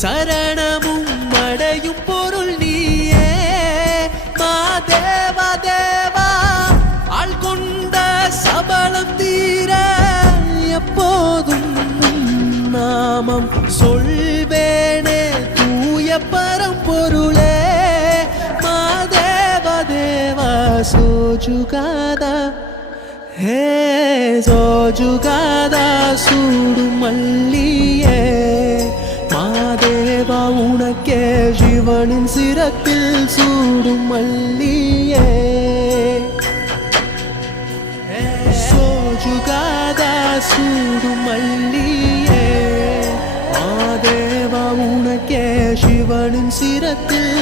சரணமும் அடையும் பொருள் நீயே மாதேவா தேவா ஆள் கொண்ட சபலம் தீர எப்போதும் நாமம் சொல்வேனே தூய பரம்பொருளே மாதேவா தேவா சோஜுகாதா ஹே சோஜுகாதா சூடு மல்லியே மாதேவா உனக்கே சிவனின் சிரத்தில் சூடும் மல்லியே சோஜுகாதா சூடும் மல்லியே மாதேவா உனக்கே சிவனின் சிரத்தில்